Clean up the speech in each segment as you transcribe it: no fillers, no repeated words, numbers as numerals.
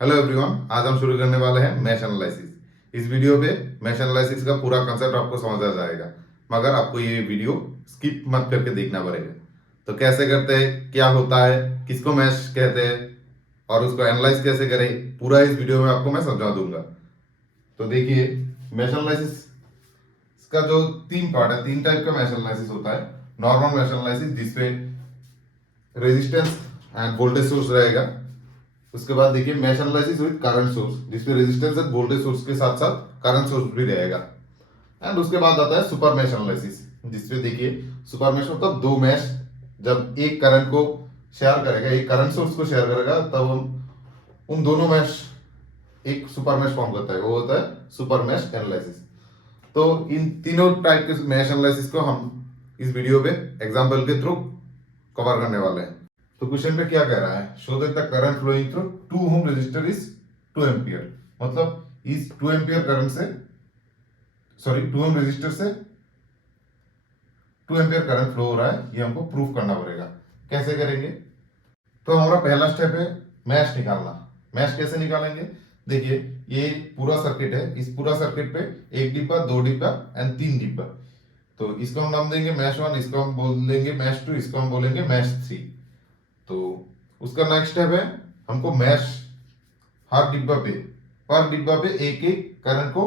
Hello everyone, आज हम शुरू करने वाले हैं मैश एनालिसिस। इस वीडियो पे मैश एनालिसिस का पूरा कंसेप्ट आपको समझ आ जाएगा, मगर आपको ये वीडियो स्किप मत करके देखना पड़ेगा। तो कैसे करते हैं, क्या होता है, किसको मैश कहते हैं और उसको एनालाइज कैसे करें, पूरा इस वीडियो में आपको मैं समझा दूंगा। तो देखिए, मैश एनालिसिस का जो तीन पार्ट है, तीन टाइप का मैश एनालिसिस होता है। नॉर्मल मैश एनालिसिस जिसपे रेजिस्टेंस एंड वोल्टेज सोर्स रहेगा। उसके बाद देखिए mesh analysis with current source, जिसमें रेजिस्टेंस एंड वोल्टेज सोर्स के साथ साथ करंट सोर्स भी रहेगा। एंड उसके बाद आता है सुपर मैश एनालिसिस, जिसमें देखिए सुपर मैश मतलब दो मैश जब एक करंट को शेयर करेगा, एक करंट सोर्स को शेयर करेगा, तब हम उन दोनों मैश एक सुपर मैश फॉर्म करता है, वो होता है सुपर मैश एनालिसिस। तो इन तीनों टाइप के मैश एनालिसिस को हम इस वीडियो पे एग्जांपल के थ्रू कवर करने वाले हैं। तो क्वेश्चन पे क्या कह रहा है, show that the current flowing through 2 ohm resistor is 2 ampere. मतलब इस 2 एम्पियर करंट से, सॉरी 2 ओम रेजिस्टर से 2 एम्पियर करंट फ्लो हो रहा है, ये हमको प्रूफ करना पड़ेगा। कैसे करेंगे? तो हमारा पहला स्टेप है मैश निकालना। मैश कैसे निकालेंगे? देखिए, ये पूरा सर्किट है, इस पूरा सर्किट पे एक डिब्बा, दो डिब्बा एंड तीन डिब्बा। तो इसको हम नाम देंगे मैश वन, इसको हम बोल देंगे मैश टू, इसको हम बोलेंगे मैश थ्री। तो उसका नेक्स्ट स्टेप है, हमको मैश हर डिब्बा पे, पर डिब्बा पे एक एक करंट को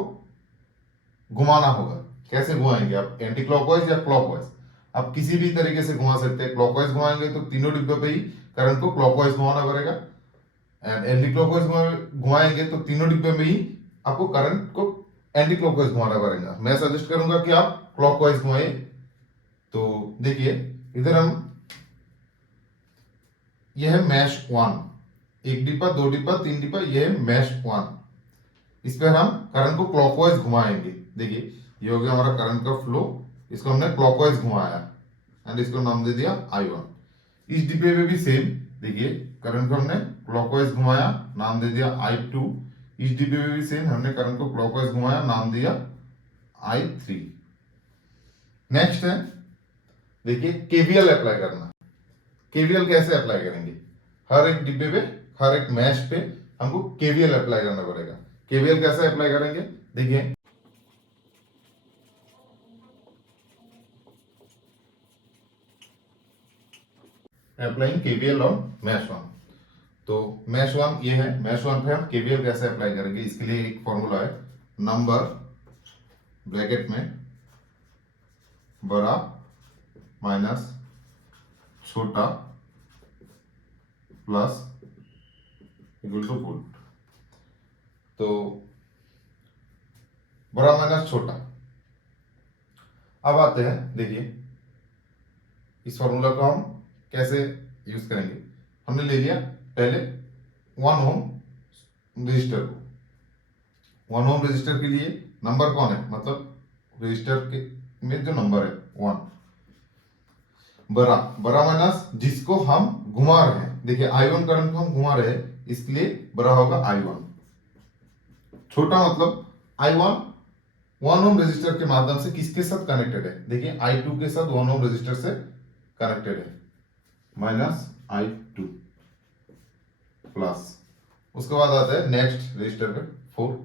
घुमाना होगा। कैसे घुमाएंगे आप? एंटी क्लॉकवाइज या क्लॉकवाइज, आप किसी भी तरीके से घुमा सकते हैं। क्लॉकवाइज घुमाएंगे तो तीनों डिब्बे पे ही करंट को क्लॉकवाइज घुमाना पड़ेगा, एंड एंटी क्लॉकवाइज घुमाएंगे तो तीनों डिब्बे में ही आपको करंट को एंटी क्लॉकवाइज घुमाना पड़ेगा। मैं सजेस्ट करूंगा कि आप क्लॉकवाइज घुमाइए। तो देखिए, इधर हम, यह है मैश वन, एक डिब्बा, दो डिब्बा, तीन डिब्बा, यह है मैश वन। इस पर हम करंट को क्लॉकवाइज घुमाएंगे। देखिए, ये हो गया हमारा करंट का फ्लो, इसको हमने क्लॉकवाइज घुमाया एंड इसको नाम दे दिया I1। इस डिब्बे में भी सेम, देखिए करंट को हमने क्लॉकवाइज घुमाया, नाम दे दिया I2। इस डिब्बे में भी सेम, हमने करंट को क्लॉकवाइज घुमाया, नाम दिया I3। नेक्स्ट है, देखिए केवीएल अप्लाई करना। केवीएल कैसे अप्लाई करेंगे? हर एक डिब्बे पे, हर एक मैश पे हमको केवीएल अप्लाई करना पड़ेगा। केवीएल कैसे अप्लाई करेंगे? देखिए, applying KVL on mesh one. तो मैश वन ये है, मैश वन पे हम केवीएल कैसे अप्लाई करेंगे, इसके लिए एक फॉर्मूला है, नंबर ब्रैकेट में बड़ा माइनस छोटा प्लस इक्वल टू वोल्ट। तो बड़ा माइनस छोटा। अब आते हैं, देखिए इस फॉर्मूला को हम कैसे यूज करेंगे। हमने ले लिया पहले 1 ओम रजिस्टर को। 1 ओम रजिस्टर के लिए नंबर कौन है, मतलब रजिस्टर के में जो नंबर है 1, बड़ा बड़ा माइनस जिसको हम घुमा रहे हैं। देखिए I1 करंट को हम घुमा रहे हैं, इसलिए बड़ा होगा I1। छोटा मतलब I1 1 ओम रजिस्टर के माध्यम से किसके साथ कनेक्टेड है? देखिए I2 के साथ 1 ओम रजिस्टर से कनेक्टेड है, माइनस I2 प्लस, उसके बाद आता है नेक्स्ट रजिस्टर पे 4।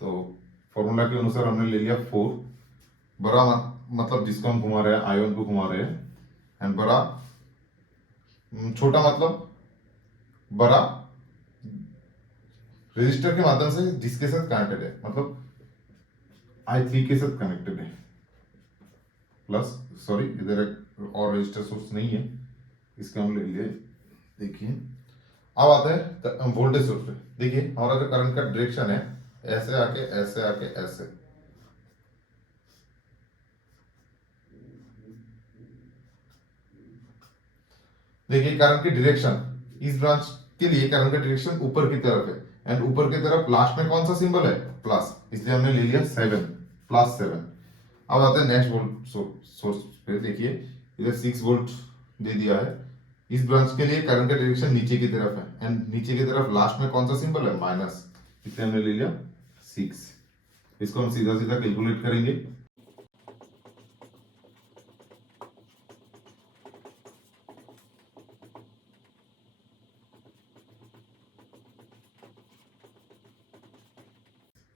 तो फॉर्मूला के अनुसार हमने ले लिया 4। बड़ा मतलब जिसको हम घुमा रहे हैं, I1 को घुमा रहे हैं, एंड बड़ा छोटा मतलब बड़ा रजिस्टर के माध्यम से जिसके साथ कनेक्टेड है, मतलब I3 के साथ कनेक्टेड है, प्लस, सॉरी इधर एक और रजिस्टर सोर्स नहीं है, इसका हम ले लिए। देखिए अब आता है वोल्टेज सोर्स पे। देखिए हमारा जो करंट का डायरेक्शन है, ऐसे आके ऐसे आके ऐसे, देखिए करंट की डायरेक्शन इस ब्रांच के लिए करंट का डायरेक्शन ऊपर की तरफ है, एंड ऊपर की तरफ लास्ट में कौन सा सिंबल है? प्लस, इसलिए हमने ले लिया 7, +7। अब आता है नेक्स्ट वोल्ट सोर्स पे। देखिए इधर 6 वोल्ट दे दिया है, इस ब्रांच के लिए करंट का डायरेक्शन नीचे की तरफ है, एंड नीचे की तरफ लास्ट में कौन सा सिंबल है? माइनस, इसलिए हमने ले लिया 6। इसको हम सीधा सीधा कैलकुलेट करेंगे।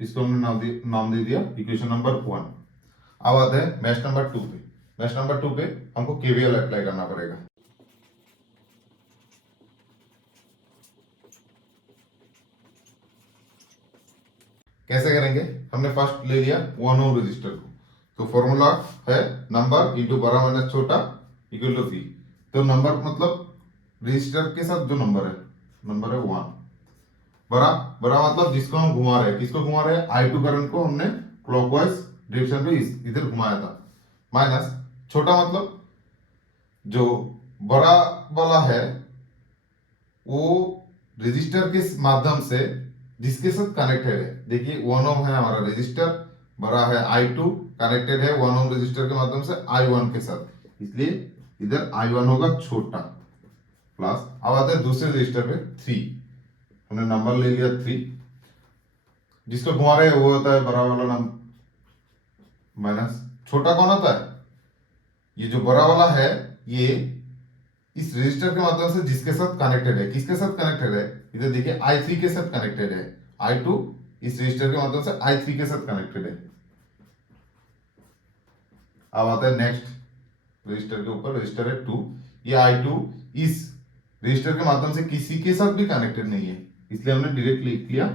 इसको हमने नाम दे दिया इक्वेशन नंबर 1। अब आते हैं मैश नंबर 2 पे। मैश नंबर 2 पे हमको केवीएल अप्लाई करना पड़ेगा। कैसे करेंगे? हमने फर्स्ट ले लिया 1 ओम रजिस्टर को, तो फॉर्मूला है नंबर इंटू बड़ा माइनस छोटा इक्वल टू वी। तो नंबर मतलब रजिस्टर के साथ जो नंबर है 1। बड़ा बड़ा मतलब जिसको हम घुमा रहे हैं, किसको घुमा रहे हैं? I2 करंट को हमने क्लॉकवाइज डायरेक्शन पे इधर घुमाया था। माइनस छोटा मतलब जो बड़ा वाला है वो रजिस्टर के माध्यम से जिसके साथ कनेक्टेड है। देखिए 1 ओम है हमारा रजिस्टर, बड़ा है I2, कनेक्टेड है 1 ओम रजिस्टर के माध्यम से I1 के साथ, इसलिए इधर I1 होगा छोटा प्लस। अब आते हैं दूसरे रजिस्टर पे 3, हमने नंबर ले लिया 3, जिसको घुमा रहे हैं वो होता है बड़ा वाला नंबर माइनस छोटा कौन होता है? ये जो बड़ा वाला है ये इस रजिस्टर के माध्यम से जिसके साथ कनेक्टेड है, किसके साथ कनेक्टेड है? इधर देखिए I3 के साथ कनेक्टेड है। I2 इस रजिस्टर के माध्यम से I3 के साथ कनेक्टेड है। अब आता है नेक्स्ट रजिस्टर के ऊपर, रजिस्टर है 2। ये I2 इस रजिस्टर के माध्यम से किसी के साथ भी कनेक्टेड नहीं है, इसलिए हमने डायरेक्ट लिख लिया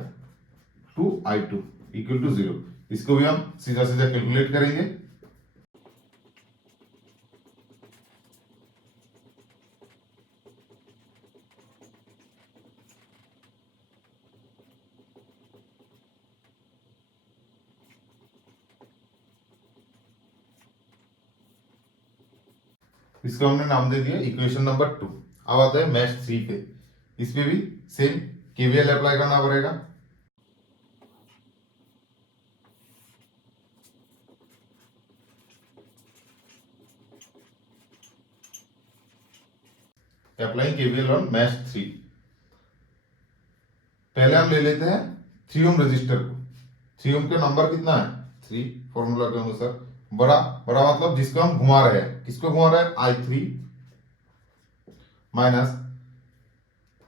2I2 इक्वल टू 0। इसको भी हम सीधा सीधा कैलकुलेट करेंगे। इसको हमने नाम दे दिया इक्वेशन नंबर 2। अब आता है मैश 3 पे। इस पे भी सेम केवीएल अप्लाई करना पड़ेगा। Applying KVL on mesh 3। पहले हम ले लेते हैं 3 ओम रजिस्टर को। 3 ओम का नंबर कितना है? 3, फॉर्मूला के अनुसार। बड़ा बड़ा मतलब जिसको हम घुमा रहे हैं, किसको घुमा रहे हैं? I3 माइनस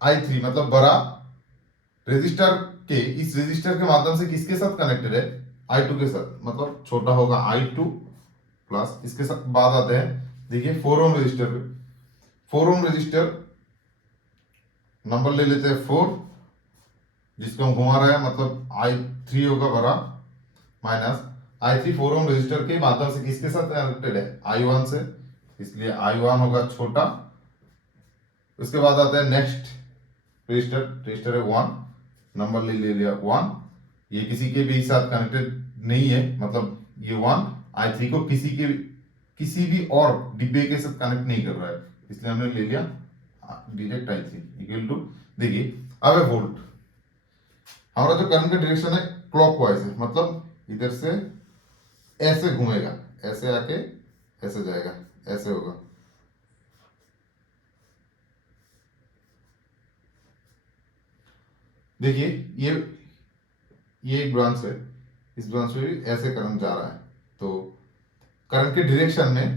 I3 मतलब बड़ा रजिस्टर के इस रजिस्टर के माध्यम से किसके साथ कनेक्टेड है? I2 के साथ, मतलब छोटा होगा I2 प्लस इसके साथ बाद आते हैं देखिए 4 ओम रजिस्टर पे। 4 ओम रजिस्टर नंबर ले लेते हैं 4, जिसको हम घुमा रहे हैं मतलब I3 होगा बड़ा माइनस I3 4 ओम रजिस्टर के माध्यम से किसके साथ कनेक्टेड है? I1 से, इसलिए I1 होगा छोटा। उसके बाद आता है नेक्स्ट रजिस्टर है 1, नंबर ले लिया 1। ये किसी के भी साथ कनेक्टेड नहीं है, मतलब ये 1 I3 को किसी भी और डिब्बे के साथ कनेक्ट नहीं कर रहा है, इसलिए हमने ले लिया डायरेक्ट I3 इक्वल टू। देखिए अब है वोल्ट। हमारा जो करंट का डायरेक्शन है क्लॉकवाइज है, मतलब इधर से ऐसे घूमेगा, ऐसे आके ऐसे जाएगा, ऐसे होगा। देखिए ये एक ब्रांच है, इस ब्रांच में भी ऐसे करंट जा रहा है। तो करंट के डायरेक्शन में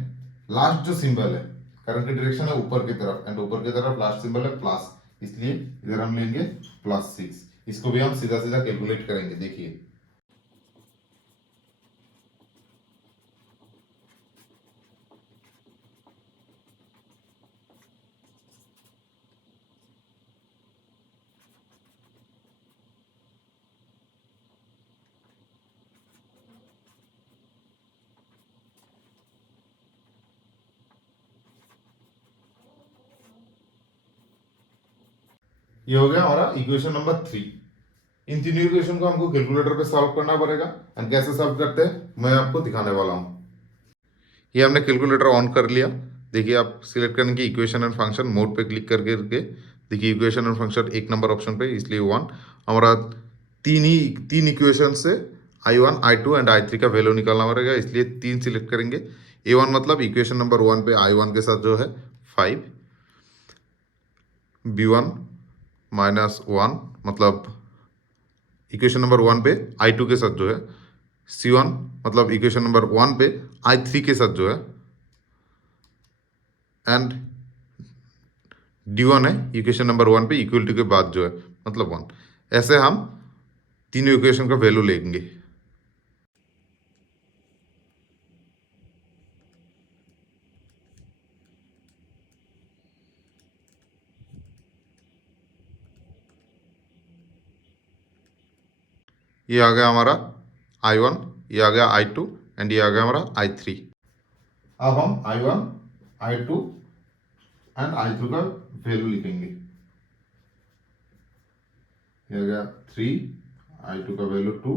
लास्ट जो सिंबल है, करंट की डायरेक्शन है ऊपर की तरफ, एंड ऊपर की तरफ लास्ट सिंबल है प्लस, इसलिए इधर हम लेंगे +6। इसको भी हम सीधा सीधा कैलकुलेट करेंगे। देखिए ये हो गया हमारा इक्वेशन नंबर 3। इन तीनों इक्वेशन को हमको कैलकुलेटर पे सॉल्व करना पड़ेगा, एंड कैसे सॉल्व करते हैं मैं आपको दिखाने वाला हूँ। ये हमने कैलकुलेटर ऑन कर लिया। देखिए आप सिलेक्ट करने की इक्वेशन एंड फंक्शन मोड पे क्लिक करके देखिए equation and function 1 number option पे, इसलिए 1 हमारा तीन इक्वेशन से I1 I2 एंड I3 का वैल्यू निकालना पड़ेगा, इसलिए 3 सिलेक्ट करेंगे। A1 मतलब इक्वेशन नंबर 1 पे I1 के साथ जो है 5, B1 -1 मतलब इक्वेशन नंबर 1 पे I2 के साथ जो है, C1 मतलब इक्वेशन नंबर 1 पे I3 के साथ जो है, एंड D1 है इक्वेशन नंबर 1 पे इक्वल टू के बाद जो है मतलब 1। ऐसे हम तीनों इक्वेशन का वैल्यू लेंगे। ये आ गया हमारा I1, ये आ गया I2 एंड ये आ गया हमारा I3। अब हम I1, I2 एंड I3 का वैल्यू लिखेंगे। ये आ गया 3, I2 का वैल्यू 2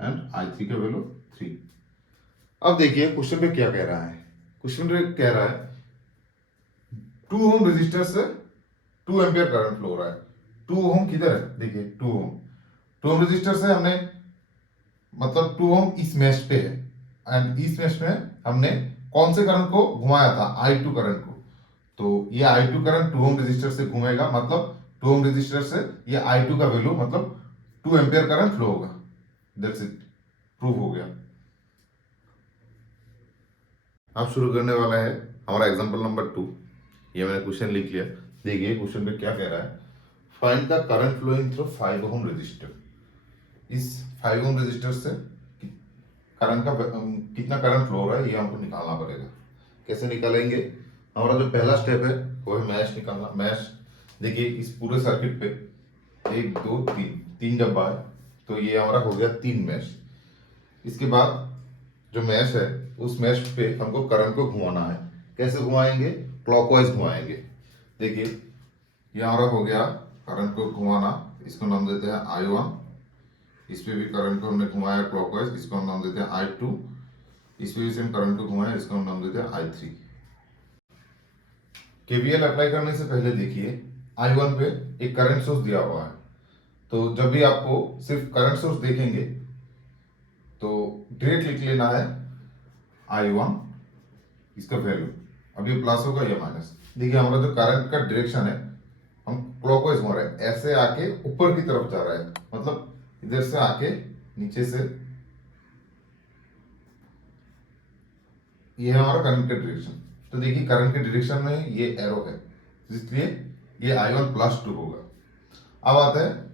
एंड I3 का वैल्यू 3। अब देखिए क्वेश्चन पे क्या कह रहा है। क्वेश्चन पे कह रहा है 2 ओम रेजिस्टर से 2 एम्पियर करंट फ्लो हो रहा है। 2 ओम किधर है, देखिए 2 ओम, 2 ओम रेजिस्टर से हमने मतलब 2 ओम इस मेश पे है एंड इस मेश में हमने कौन से करंट को घुमाया था, I2 करंट को। तो ये I2 करंट 2 ओम रेजिस्टर से घूमेगा, मतलब 2 ओम रेजिस्टर से ये I2 का वैल्यू मतलब 2 एम्पियर करंट फ्लो होगा। दैट्स इट, प्रूव हो गया। अब शुरू करने वाला है हमारा एग्जांपल नंबर 2। ये मैंने क्वेश्चन लिख लिया। देखिए क्वेश्चन पे क्या कह रहा है, find the current flowing through 5 ohm resistor. इस 5 ओम रेजिस्टर से करंट का कितना करंट फ्लो हो रहा है ये हमको निकालना पड़ेगा। कैसे निकालेंगे, हमारा जो पहला स्टेप है वो है मैश निकालना। मैश देखिए इस पूरे सर्किट पे 1 2 3 3 डब्बा है, तो ये हमारा हो गया 3 मैश। इसके बाद जो मैश है उस मैश पे हमको करंट को घुमाना है। कैसे घुमाएंगे, क्लॉकवाइज घुमाएंगे। देखिए ये हमारा हो गया करंट को घुमाना, इसको नाम देते हैं I1। इस पे भी करंट को हमने घुमाया क्लॉकवाइज, इसको हम नाम देते हैं I2। इस पे भी सेम करंट को घुमाया, इसको हम नाम देते हैं I3। केवीएल अप्लाई करने से पहले देखिए I1 पे एक करंट सोर्स दिया हुआ है, तो जब भी आपको सिर्फ करंट सोर्स देखेंगे तो डायरेक्ट लिख लेना है I1 इसका वैल्यू। अब ये प्लस होगा या माइनस। देखिए हमारा जो करंट का डायरेक्शन है, हम क्लॉकवाइज घुमा रहे हैं, ऐसे आके ऊपर की तरफ जा रहा है, मतलब इधर से आके नीचे से, ये है हमारा करंट का डायरेक्शन। तो देखिए करंट के डायरेक्शन में ये एरो है, इसलिए ये I1 प्लस 2 होगा। अब आते हैं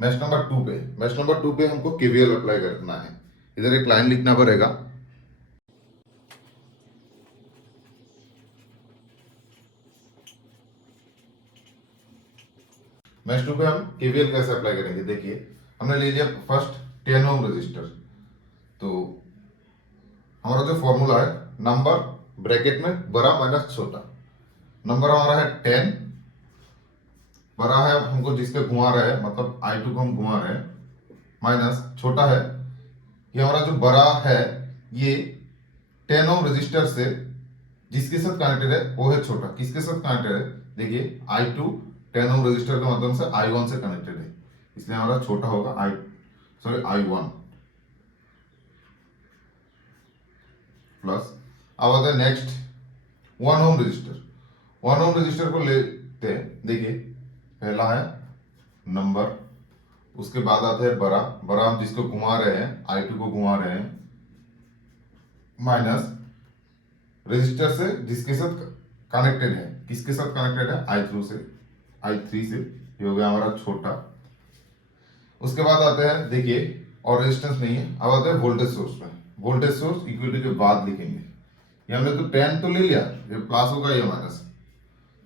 मैश नंबर 2 पे। मैश नंबर 2 पे हमको केवीएल अप्लाई करना है। इधर एक लाइन लिखना पड़ेगा। मैश 2 पे हम केवीएल कैसे अप्लाई करेंगे, देखिए हमने ले लिया फर्स्ट 10 ओम रेजिस्टर। तो हमारा जो फॉर्मूला है, नंबर ब्रैकेट में बड़ा माइनस छोटा। नंबर हमारा है 10, बड़ा है हमको जिसके घुमा रहे हैं, मतलब I2 को हम घुमा रहे हैं, माइनस छोटा है, ये हमारा जो बड़ा है ये 10 ओम रेजिस्टर से जिसके साथ कनेक्टेड है वो है छोटा। किसके साथ कनेक्टेड है, देखिए I2 10 ओम रेजिस्टर के माध्यम से I1 से कनेक्टेड है, इसलिए हमारा छोटा होगा I1 प्लस। अब आता है next 1 ohm resistor. 1 ohm resistor को लेते हैं, देखिए पहला है नंबर, उसके बाद आता है बड़ा, बड़ा हम जिसको घुमा रहे हैं I2 को घुमा रहे हैं, माइनस रेजिस्टर से जिसके साथ कनेक्टेड है, किसके साथ कनेक्टेड है, I3 से, ये हो गया हमारा छोटा। उसके बाद आते हैं देखिए, और रेजिस्टेंस नहीं है, अब आते हैं वोल्टेज सोर्स में। वोल्टेज सोर्स इक्वलिटी के बाद लिखेंगे। ये हमने तो 10 तो ले लिया, ये प्लस होगा या माइनस।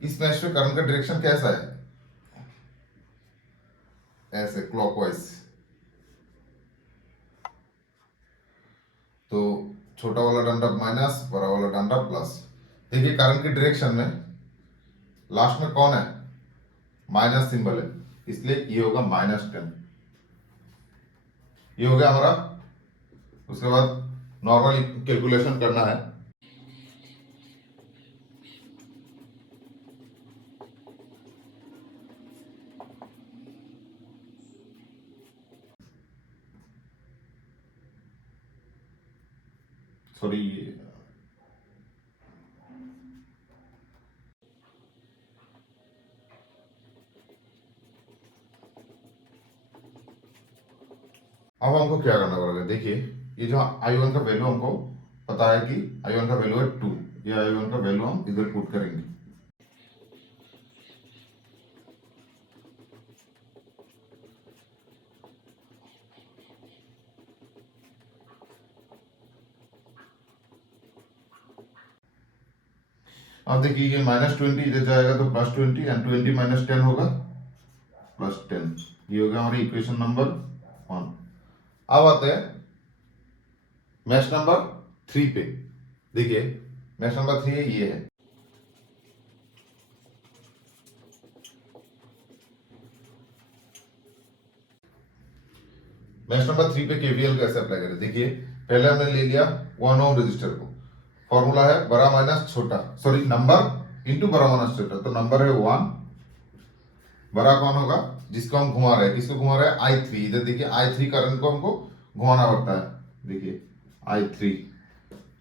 इस मैश में करंट का डायरेक्शन कैसा है, ऐसे क्लॉकवाइज। तो छोटा वाला डंडा माइनस, बड़ा वाला डंडा प्लस। देखिए करंट के डायरेक्शन में लास्ट में कौन है, माइनस सिंबल है, इसलिए ये होगा -10। ये हो गया हमारा। उसके बाद नॉर्मल कैलकुलेशन करना है। सॉरी, अब हमको क्या करना पड़ेगा, देखिए ये जो I1 का वैल्यू हमको पता है कि I1 का वैल्यू है 2, ये I1 का वैल्यू हम इधर पुट करेंगे। अब देखिए ये -20 इधर जाएगा तो +20 एंड 20 - 10 होगा +10। ये हो गया हमारी इक्वेशन नंबर 1। अब आते हैं मैश नंबर 3 पे। देखिए मैश नंबर 3 ये है। मैश नंबर 3 पे केवीएल कैसे अप्लाई करें। देखिए पहले हमने ले लिया 1 ओम रजिस्टर को। फॉर्मूला है बड़ा माइनस छोटा, सॉरी नंबर इंटू बड़ा माइनस छोटा। तो नंबर है 1, बड़ा कौन होगा जिसको हम घुमा रहे हैं, किसको घुमा रहे हैं, I3। इधर देखिए I3 करंट को हमको घुमाना पड़ता है। देखिए I3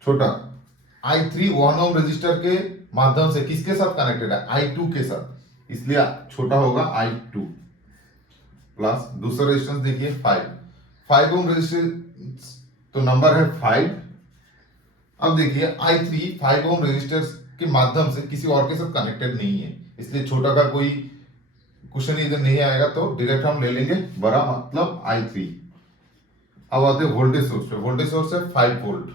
छोटा, I3 1 ओम रजिस्टर के माध्यम से किसके साथ कनेक्टेड है, I2 के साथ, इसलिए छोटा होगा I2 प्लस दूसरा रेजिस्टेंस देखिए 5 ओम रेजिस्टेंस, तो नंबर है 5। अब देखिए I3 5 ओम रेजिस्टर के माध्यम से किसी और के साथ कनेक्टेड नहीं है, इसलिए छोटा का कोई क्वेश्चन इधर नहीं आएगा, तो डायरेक्ट हम ले लेंगे बड़ा मतलब I3। अब आते हैं वोल्टेज सोर्स पे। वोल्टेज सोर्स है 5 वोल्ट।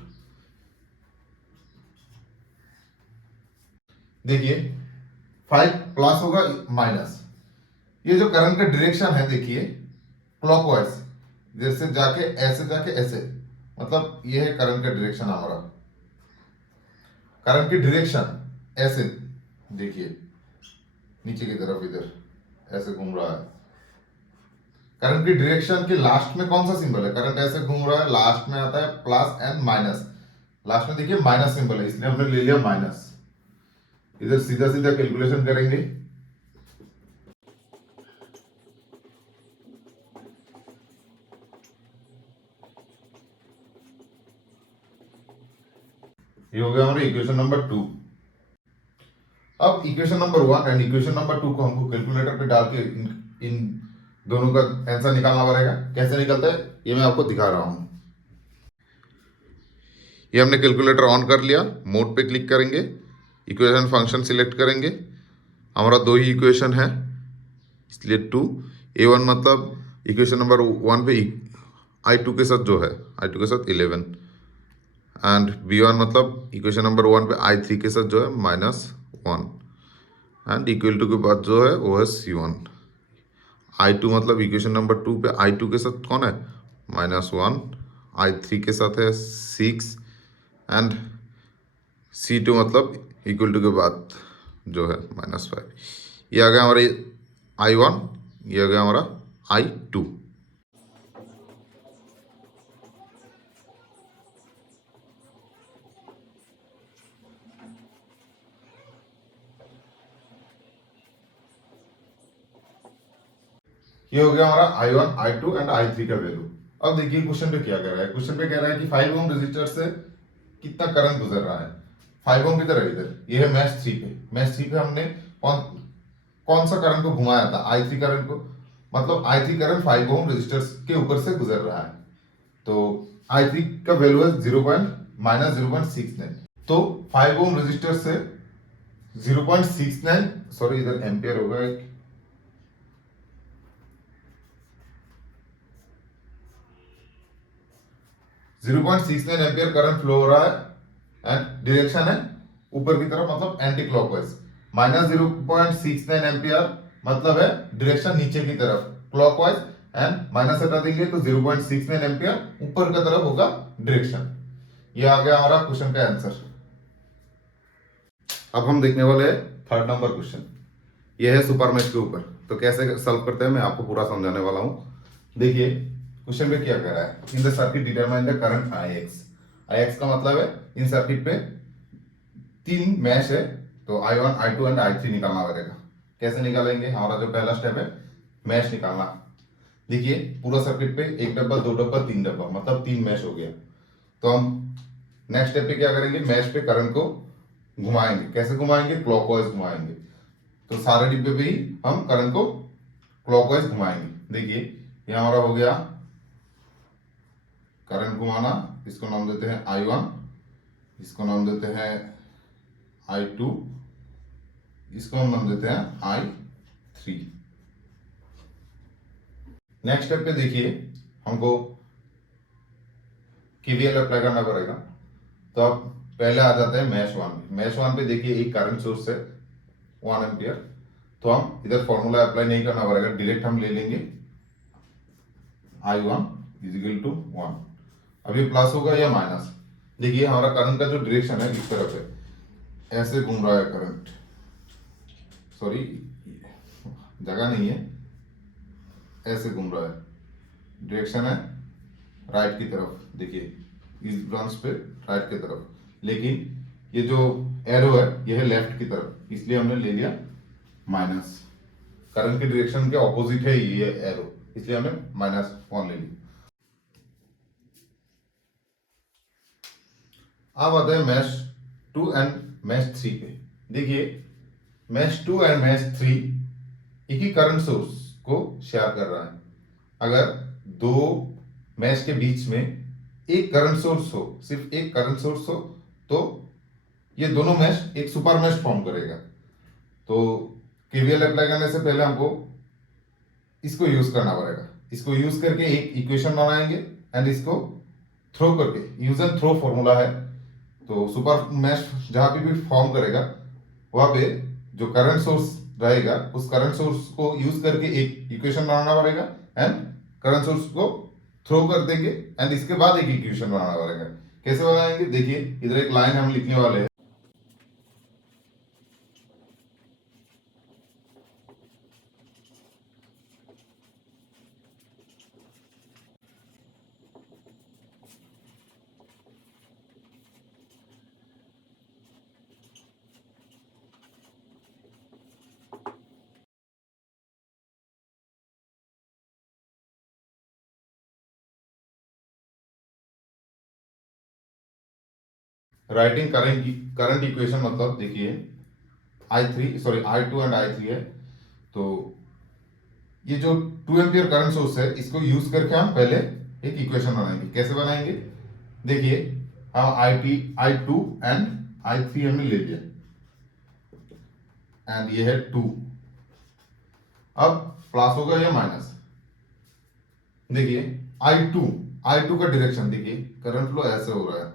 देखिए 5 प्लस होगा माइनस, ये जो करंट का डायरेक्शन है देखिए क्लॉकवाइज, जैसे जाके ऐसे, मतलब ये है करंट का डायरेक्शन हमारा। करंट की डायरेक्शन ऐसे देखिए नीचे की तरफ इधर ऐसे घूम रहा है। करंट की डायरेक्शन के लास्ट में कौन सा सिंबल है, करंट ऐसे घूम रहा है, लास्ट में आता है प्लस एंड माइनस। लास्ट में देखिए माइनस सिंबल है, इसलिए हमने ले लिया माइनस। इधर सीधा सीधा कैलकुलेशन करेंगे। ये हो गया हमारा इक्वेशन नंबर 2। अब equation number 1 and equation number 2 को हमको कैलकुलेटर पे डाल के इन दोनों का आंसर निकालना पड़ेगा। कैसे निकलता है ये मैं आपको दिखा रहा हूं। ये हमने कैलकुलेटर ऑन कर लिया, मोड पे क्लिक करेंगे, इक्वेशन फंक्शन सिलेक्ट करेंगे। हमारा दो ही इक्वेशन है इसलिए 2। A1 मतलब इक्वेशन नंबर 1 पे I2 के साथ जो है, I2 के साथ 11 एंड B1 मतलब इक्वेशन नंबर 1 पे I3 के साथ जो है -1 एंड इक्वल टू के बाद जो है वो है C1। I2 मतलब इक्वेशन नंबर 2 पे I2 के साथ कौन है -1, I3 के साथ है 6 एंड C2 मतलब इक्वल टू के बाद जो है -5। ये आ गया हमारे I1, ये आ गया हमारा I2। ये हो गया हमारा I1, I2 एंड I3 का वैल्यू। अब देखिए क्वेश्चन पे क्या कह रहा है। क्वेश्चन पे कह रहा है कि 5 ओम रेजिस्टर से कितना करंट गुजर रहा है। 5 ओम किधर है, इधर। ये है मैश 3 पे। मैश 3 पे हमने कौन सा करंट को घुमाया था, I3 करंट को, मतलब I3 करंट 5 ओम रेजिस्टर के ऊपर से गुजर रहा है। तो I3 का वैल्यू है -0.69। तो 5 ओम रेजिस्टर से 0.69, सॉरी इधर एम्पियर होगा, 0.69 एम्पियर करंट फ्लो हो रहा है एंड डायरेक्शन है ऊपर की तरफ, मतलब एंटी क्लॉकवाइज। -0.69 एम्पियर मतलब है डायरेक्शन नीचे की तरफ क्लॉकवाइज, एंड माइनस हटा देंगे तो 0.69 एम्पियर ऊपर की तरफ होगा डायरेक्शन। ये आ गया हमारा क्वेश्चन का आंसर। अब हम देखने वाले हैं थर्ड नंबर क्वेश्चन। ये है सुपर मैश के ऊपर। तो कैसे सॉल्व करते हैं मैं आपको पूरा समझाने वाला हूं। देखिए क्वेश्चन पे क्या कह रहा है, in the circuit determine the current IX का मतलब है इन सर्किट पे 3 मैश है, तो I1, I2 एंड I3 निकालना पड़ेगा। कैसे निकालेंगे, हमारा जो पहला स्टेप है मैश निकालना। देखिए पूरा सर्किट पे 1 डब्बा 2 डब्बा 3 डब्बा, मतलब 3 मैश हो गया। तो हम नेक्स्ट स्टेप पे क्या करेंगे, मैश पे करंट को घुमाएंगे। कैसे घुमाएंगे, क्लॉकवाइज घुमाएंगे। तो सारे डिब्बे पे ही हम करंट को क्लॉकवाइज घुमाएंगे। देखिए ये हमारा हो गया करंट घुमाना, इसको नाम देते हैं I1, इसको नाम देते हैं I2, इसको हम नाम देते हैं I3। नेक्स्ट स्टेप पे देखिए हमको KVL अप्लाई करना पड़ेगा। तो आप पहले आ जाता है मैश वन पे देखिए एक करंट सोर्स है 1 एम्पियर, तो हम इधर फॉर्मूला अप्लाई नहीं करना पड़ेगा, डायरेक्ट हम ले लेंगे I1 इज इक्वल टू 1। अब ये प्लस होगा या माइनस, देखिए हमारा करंट का जो डायरेक्शन है इस तरफ है, ऐसे घूम रहा है करंट, सॉरी जगह नहीं है, ऐसे घूम रहा है, डायरेक्शन है राइट की तरफ, देखिए इस ब्रांच पे राइट की तरफ, लेकिन ये जो एरो है ये है लेफ्ट की तरफ, इसलिए हमने ले लिया माइनस। करंट के डायरेक्शन के ऑपोजिट है ये एरो, इसलिए हमने -1 ले लिया। अब आता है मैश 2 एंड मैश 3 पे। देखिए मैश 2 एंड मैश 3 एक ही करंट सोर्स को शेयर कर रहा है। अगर दो मैश के बीच में एक करंट सोर्स हो, सिर्फ एक करंट सोर्स हो, तो ये दोनों मैश एक सुपर मैश फॉर्म करेगा। तो केवीएल अप्लाई करने से पहले हमको इसको यूज करना पड़ेगा, इसको यूज करके एक इक्वेशन बनाएंगे एंड इसको थ्रो करके, यूज एंड थ्रो फॉर्मूला है, तो सुपर मैश जहां पे भी फॉर्म करेगा वहां पे जो करंट सोर्स रहेगा उस करंट सोर्स को यूज करके एक इक्वेशन बनाना पड़ेगा एंड करंट सोर्स को थ्रो कर देंगे एंड इसके बाद एक इक्वेशन बनाना पड़ेगा। कैसे बनाएंगे, देखिए इधर एक लाइन हम लिखने वाले हैं, राइटिंग करंट इक्वेशन, मतलब देखिए I2 एंड I3 है, तो ये जो 2 एम्पियर करंट सोर्स है इसको यूज करके हम पहले एक इक्वेशन बनाएंगे। कैसे बनाएंगे, देखिए हम I2 एंड I3 हमने ले लिया एंड ये है 2, अब प्लस होगा या माइनस, देखिए I2 का डायरेक्शन, देखिए करंट फ्लो ऐसे हो रहा है,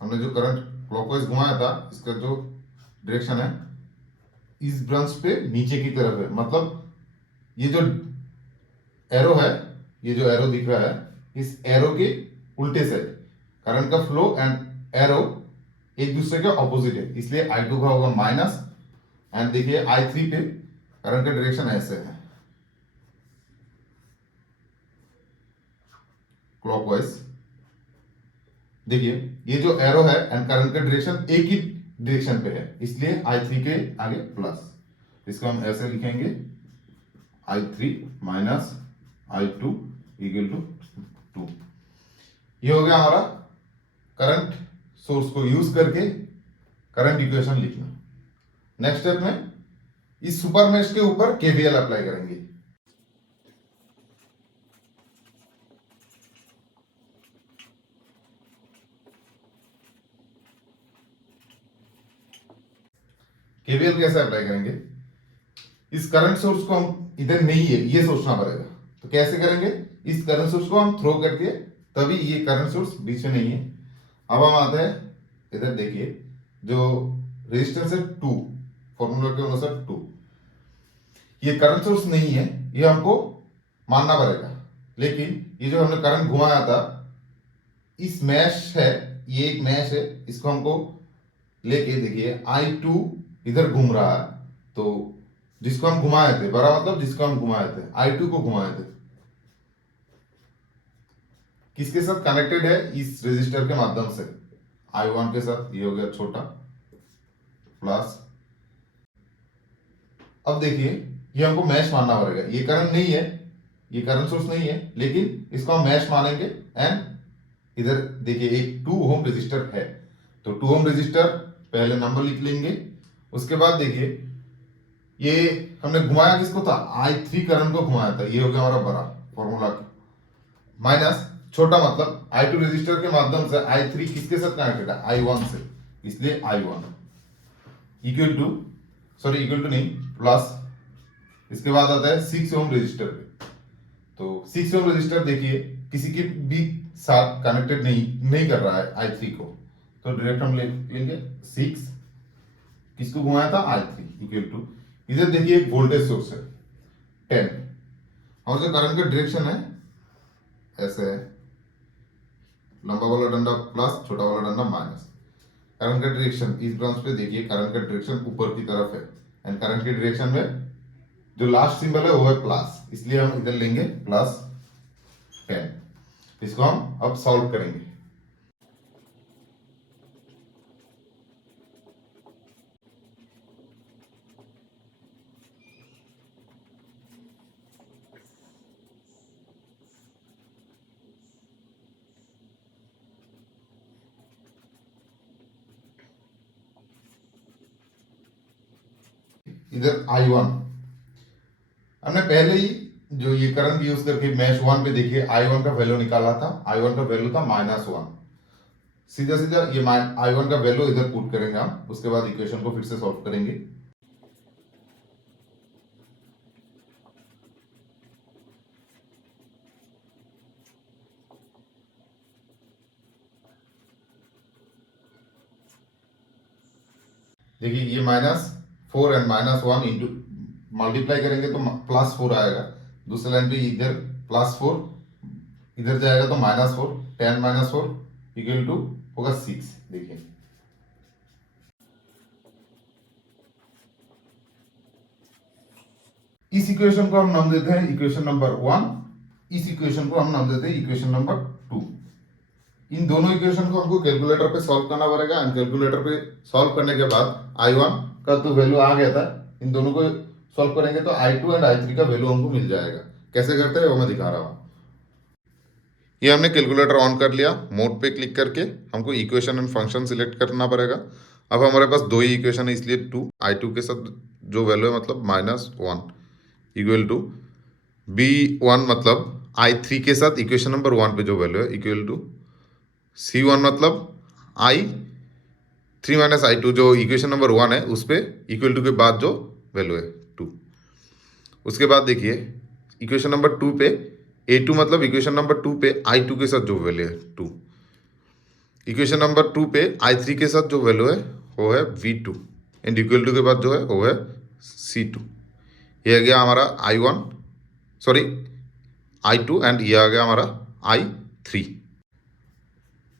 हमने जो करंट क्लॉकवाइज घुमाया था इसका जो डायरेक्शन है इस ब्रांच पे नीचे की तरफ है, मतलब ये जो एरो है, ये जो एरो दिख रहा है इस एरो के उल्टे साइड करंट का फ्लो एंड एरो एक दूसरे के ऑपोजिट है, इसलिए I2 का होगा माइनस एंड देखिए I3 पे करंट का डायरेक्शन ऐसे है क्लॉकवाइज, देखिए ये जो एरो है एंड करंट का डायरेक्शन एक ही डायरेक्शन पे है, इसलिए I3 के आगे प्लस, इसको हम ऐसे लिखेंगे I3 minus I2 equal to 2। ये हो गया हमारा करंट सोर्स को यूज करके करंट इक्वेशन लिखना। नेक्स्ट स्टेप में इस सुपर मैश के ऊपर केवीएल अप्लाई करेंगे। केवीएल कैसे अप्लाई करेंगे, इस करंट सोर्स को हम इधर नहीं है ये सोचना पड़ेगा, तो कैसे करेंगे, इस करंट सोर्स को हम थ्रो करके, तभी ये करंट सोर्स बीच में नहीं है। अब हम आते हैं इधर, देखिए जो रेजिस्टेंस है 2, फॉर्मूला के अनुसार 2, ये करंट सोर्स नहीं है, ये हमको मानना पड़ेगा, लेकिन ये जो हमने करंट घुमाया था इस मैश है, ये एक मैश है, इसको हमको लेके देखिए I2 इधर घूम रहा है, तो जिसको हम घुमाए थे, बड़ा मतलब जिसको हम घुमाए थे I2 को घुमाए थे, किसके साथ कनेक्टेड है, इस रेजिस्टर के माध्यम से I1 के साथ, ये हो गया छोटा प्लस। अब देखिए ये हमको मैश मानना पड़ेगा, ये करंट नहीं है, ये करंट सोर्स नहीं है, लेकिन इसको हम मैश मानेंगे एंड इधर देखिए एक 2 ओम रेजिस्टर है, तो 2 ओम रेजिस्टर पहले नंबर लिख लेंगे, उसके बाद देखिए ये हमने घुमाया किसको था, I3 करंट को घुमाया था, ये हो गया हमारा बड़ा फॉर्मूला माइनस छोटा, मतलब I2 रेजिस्टर के माध्यम से I3 किसके साथ कनेक्टेड है, I1 से, इसलिए I1 इक्वल टू नहीं प्लस, इसके बाद आता है 6 ओम रेजिस्टर पे, तो 6 ओम रेजिस्टर देखिए किसी के भी साथ कनेक्टेड नहीं कर रहा है I3 को, तो डायरेक्ट हम लेंगे 6, किसको घुमाया था I3 इक्वल टू, इधर देखिए एक वोल्टेज सोर्स है 10 और जो करंट का डायरेक्शन है ऐसे है, लंबा वाला डंडा प्लस, छोटा वाला डंडा माइनस। करंट का डायरेक्शन इस ब्रांच पे देखिए, करंट का डायरेक्शन ऊपर की तरफ है एंड करंट के डायरेक्शन में जो लास्ट सिंबल है वो है प्लस, इसलिए हम इधर लेंगे +10। इसको हम अब सॉल्व करेंगे। इधर I1 हमने पहले ही जो ये करंट यूज करके मैश 1 पे देखिए I1 का वैल्यू निकाला था। I1 का वैल्यू था -1। सीधा सीधा ये I1 का वैल्यू इधर पुट करेंगे हम, उसके बाद इक्वेशन को फिर से सॉल्व करेंगे। देखिए ये -4 एंड -1 इंटू मल्टीप्लाई करेंगे तो +4 आएगा। दूसरे लाइन पे इधर +4 इधर जाएगा तो -4, 10 - 4 इक्वल टू होगा 6। देखिए इस इक्वेशन को हम नाम देते हैं इक्वेशन नंबर 1, इस इक्वेशन को हम नाम देते हैं इक्वेशन नंबर 2। इन दोनों इक्वेशन को हमको कैलकुलेटर पे सॉल्व करना पड़ेगा एंड कैलकुलेटर पे सॉल्व करने के बाद I1 का तो वैल्यू आ गया था, इन दोनों को सॉल्व करेंगे तो I2 एंड I3 का वैल्यू हमको मिल जाएगा। कैसे करते हैं वो मैं दिखा रहा हूँ। ये हमने कैलकुलेटर ऑन कर लिया, मोड पे क्लिक करके हमको इक्वेशन एंड फंक्शन सिलेक्ट करना पड़ेगा। अब हमारे पास दो ही इक्वेशन है, इसलिए 2 I2 के साथ जो वैल्यू है मतलब -1 इक्वल टू B1 मतलब I3 के साथ इक्वेशन नंबर 1 पे जो वैल्यू है इक्वल टू C1 मतलब I3 - I2 जो इक्वेशन नंबर 1 है उस पे इक्वल टू के बाद जो वैल्यू है 2। उसके बाद देखिए इक्वेशन नंबर 2 पे A2 मतलब इक्वेशन नंबर 2 पे I2 के साथ जो वैल्यू है 2। इक्वेशन नंबर 2 पे I3 के साथ जो वैल्यू है वो है V2 एंड इक्वल टू के बाद जो है वो है C2। ये आ गया हमारा I2 एंड ये आ गया हमारा I3।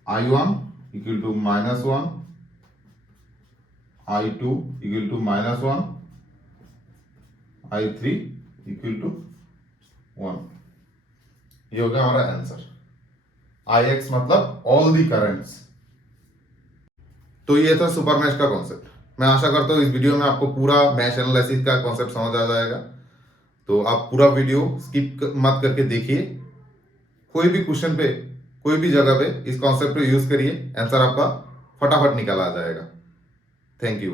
I1 equal to -1, I2 equal to -1, I3 equal to 1। ये हो गया हमारा आंसर। Ix मतलब ऑल दी करंट्स। तो ये था सुपर मैश का कॉन्सेप्ट। मैं आशा करता हूँ इस वीडियो में आपको पूरा मैश एनालिसिस का कॉन्सेप्ट समझ आ जाएगा। तो आप पूरा वीडियो स्किप मत करके देखिए, कोई भी क्वेश्चन पे कोई भी जगह पे इस कॉन्सेप्ट को यूज करिए, आंसर आपका फटाफट निकल आ जाएगा। Thank you.